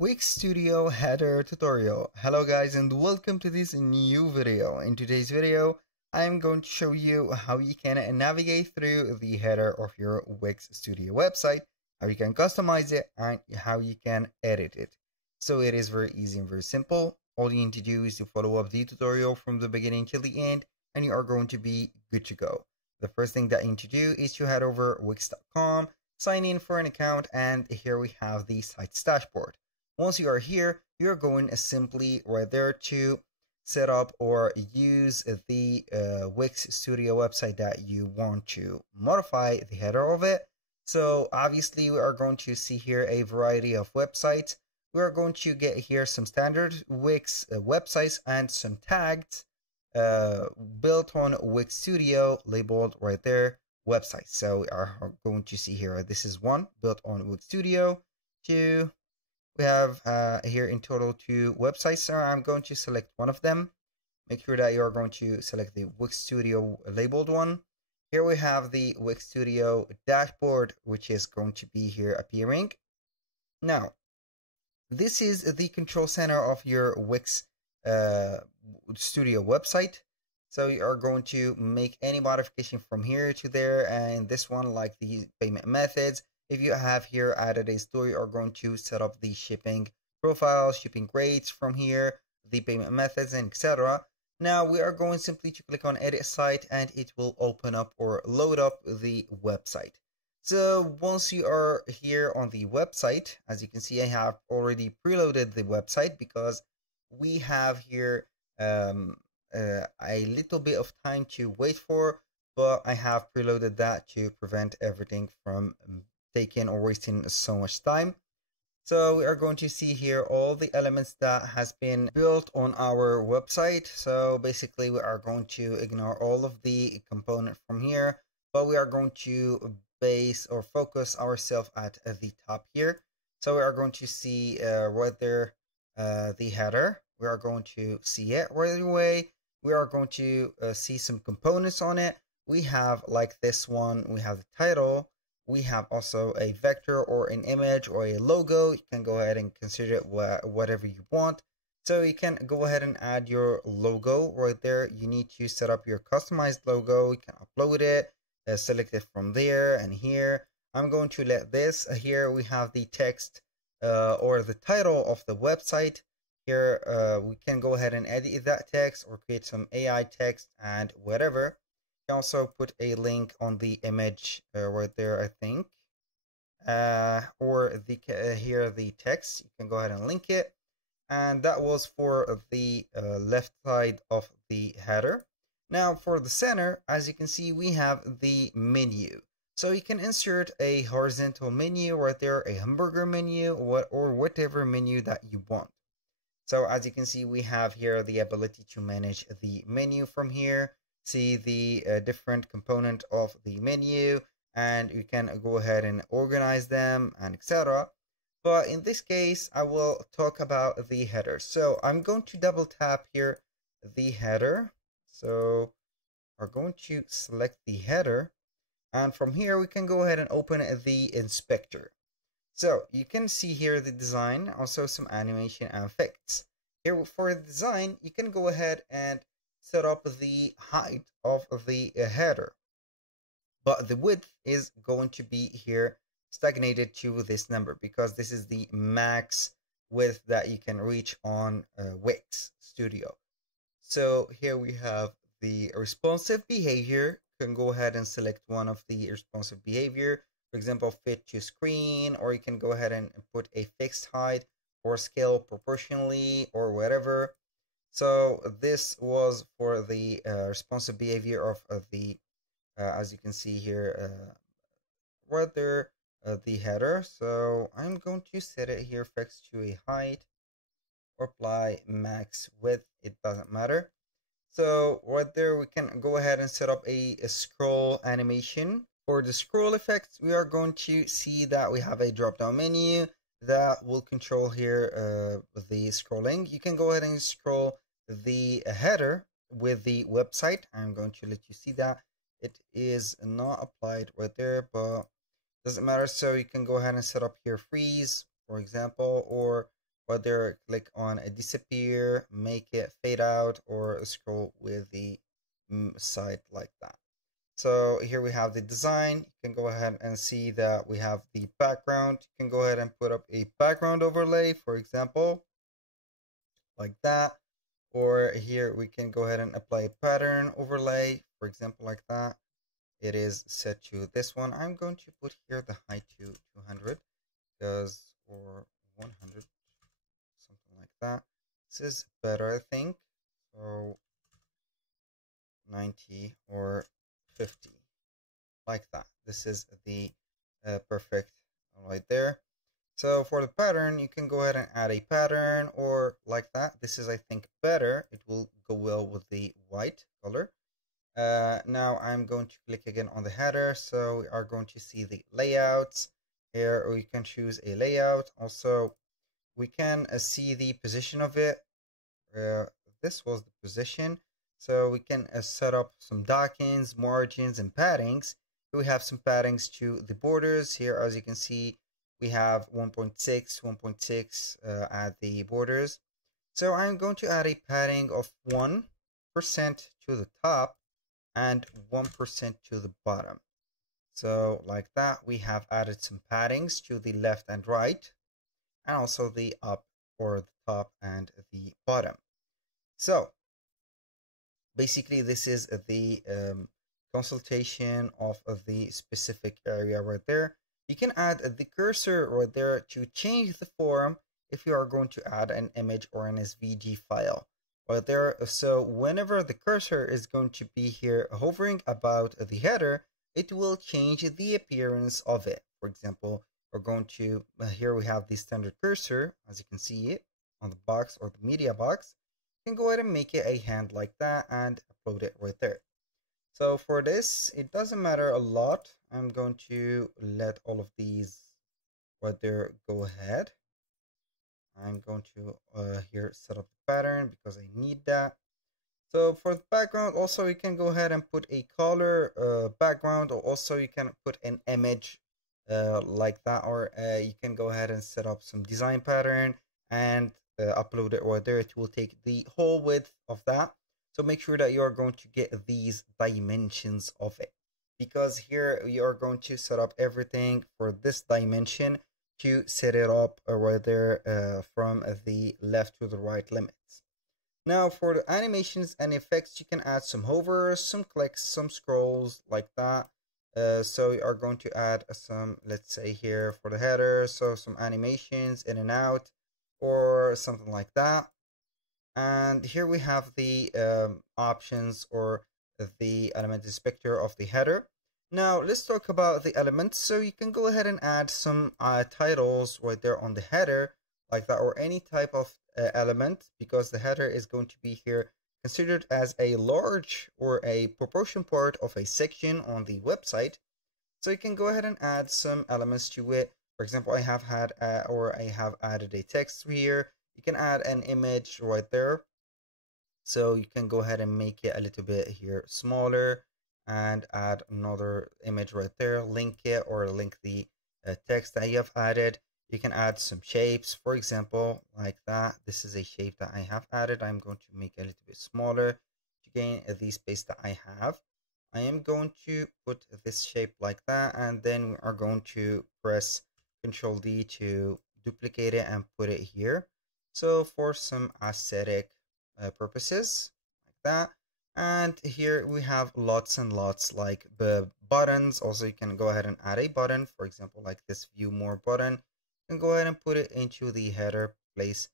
Wix Studio Header tutorial. Hello guys and welcome to this new video. In today's video, I'm going to show you how you can navigate through the header of your Wix Studio website, how you can customize it, and how you can edit it. So it is very easy and very simple. All you need to do is to follow up the tutorial from the beginning till the end, and you are going to be good to go. The first thing that you need to do is to head over wix.com, sign in for an account, and here we have the site's dashboard. Once you are here, you're going simply right there to set up or use the Wix Studio website that you want to modify the header of it. So obviously we are going to see here a variety of websites. We are going to get here some standard Wix websites and some tags built on Wix Studio labeled right there websites. So we are going to see here, this is one built on Wix Studio. Two, we have here in total 2 websites, so I'm going to select one of them. Make sure that you are going to select the Wix Studio labeled one. Here we have the Wix Studio dashboard, which is going to be here appearing. Now, this is the control center of your Wix Studio website. So you are going to make any modification from here to there, and this one, like the payment methods. If you have here added a store, you are going to set up the shipping profile, shipping rates from here, the payment methods, and etc. Now we are going simply to click on edit site, and it will open up or load up the website. So once you are here on the website, as you can see, I have already preloaded the website because we have here a little bit of time to wait for, but I have preloaded that to prevent everything from taking or wasting so much time. So we are going to see here all the elements that has been built on our website. So basically we are going to ignore all of the component from here, but we are going to base or focus ourselves at the top here. So we are going to see right there the header. We are going to see it right away. We are going to see some components on it. We have like this one, we have the title. We have also a vector or an image or a logo. You can go ahead and consider it whatever you want. So you can go ahead and add your logo right there. You need to set up your customized logo. You can upload it, select it from there and here. I'm going to let this here. We have the text or the title of the website. Here we can go ahead and edit that text or create some AI text and whatever. Also put a link on the image right there, I think, or the here the text. You can go ahead and link it, and that was for the left side of the header. Now for the center, as you can see, we have the menu. So you can insert a horizontal menu right there, a hamburger menu, or whatever menu that you want. So as you can see, we have here the ability to manage the menu from here. See the different component of the menu, and you can go ahead and organize them and etc. But in this case, I will talk about the header. So I'm going to double tap here the header. So we're going to select the header, and from here we can go ahead and open the inspector. So you can see here the design, also some animation and effects. Here for the design, you can go ahead and set up the height of the header, but the width is going to be here stagnated to this number because this is the max width that you can reach on Wix Studio. So here we have the responsive behavior. You can go ahead and select one of the responsive behavior, for example, fit to screen, or you can go ahead and put a fixed height or scale proportionally or whatever. So this was for the responsive behavior of the, as you can see here, right there, the header. So I'm going to set it here fixed to a height or apply max width. It doesn't matter. So right there, we can go ahead and set up a scroll animation. For the scroll effects, we are going to see that we have a drop-down menu that will control here the scrolling. You can go ahead and scroll the header with the website. I'm going to let you see that it is not applied right there, but doesn't matter. So you can go ahead and set up here freeze, for example, or whether click on a disappear, make it fade out, or scroll with the side like that. So here we have the design. You can go ahead and see that we have the background. You can go ahead and put up a background overlay, for example, like that. Or here we can go ahead and apply a pattern overlay, for example, like that. It is set to this one. I'm going to put here the height to 200 because, or 100, something like that. This is better, I think. So 90 or 50, like that. This is the perfect right there. So for the pattern, you can go ahead and add a pattern or like that. This is, I think, better. It will go well with the white color. Now I'm going to click again on the header. So we are going to see the layouts here. We can choose a layout. Also, we can see the position of it. This was the position. So we can set up some dockings, margins, and paddings. We have some paddings to the borders here. As you can see, we have 1.6, 1.6 at the borders. So I'm going to add a padding of 1% to the top and 1% to the bottom. So like that, we have added some paddings to the left and right, and also the up or the top and the bottom. So basically, this is the consultation of the specific area right there. You can add the cursor right there to change the form if you are going to add an image or an SVG file right there. So whenever the cursor is going to be here hovering about the header, it will change the appearance of it. For example, we're going to, here we have the standard cursor, as you can see it on the box or the media box. You can go ahead and make it a hand like that and upload it right there. So for this, it doesn't matter a lot. I'm going to let all of these right there go ahead. I'm going to here set up the pattern because I need that. So for the background, also you can go ahead and put a color background, or also you can put an image like that, or you can go ahead and set up some design pattern and upload it right there. It will take the whole width of that. So make sure that you are going to get these dimensions of it, because here you are going to set up everything for this dimension to set it up right there from the left to the right limits. Now for the animations and effects, you can add some hovers, some clicks, some scrolls like that. So you are going to add some, let's say here for the header, so some animations in and out or something like that. And here we have the options or the element inspector of the header. Now let's talk about the elements. So you can go ahead and add some titles right there on the header like that, or any type of element, because the header is going to be here considered as a large or a proportion part of a section on the website. So you can go ahead and add some elements to it. For example, I have had I have added a text here. You can add an image right there. So you can go ahead and make it a little bit here smaller and add another image right there, link it or link the text that you have added. You can add some shapes, for example, like that. This is a shape that I have added. I'm going to make it a little bit smaller to gain the space that I have. I am going to put this shape like that, and then we are going to press Ctrl D to duplicate it and put it here. So for some aesthetic purposes, like that. And here we have lots and lots like the buttons. Also, you can go ahead and add a button, for example, like this view more button. You can go ahead and put it into the header, place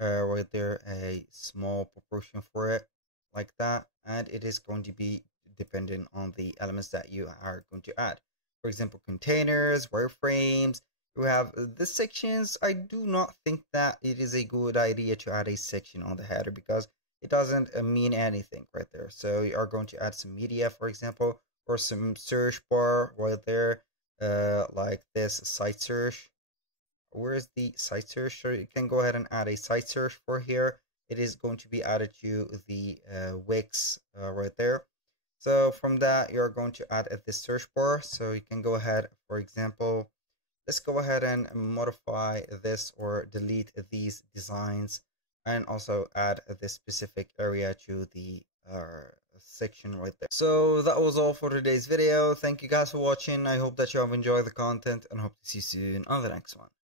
right there a small proportion for it like that, and it is going to be dependent on the elements that you are going to add. For example, containers, wireframes. You have the sections. I do not think that it is a good idea to add a section on the header because it doesn't mean anything right there. So you are going to add some media, for example, or some search bar right there, like this site search. Where is the site search? So you can go ahead and add a site search for here. It is going to be added to the Wix right there. So from that, you're going to add this search bar. So you can go ahead, for example, let's go ahead and modify this or delete these designs, and also add this specific area to the section right there. So that was all for today's video. Thank you guys for watching. I hope that you have enjoyed the content, and hope to see you soon on the next one.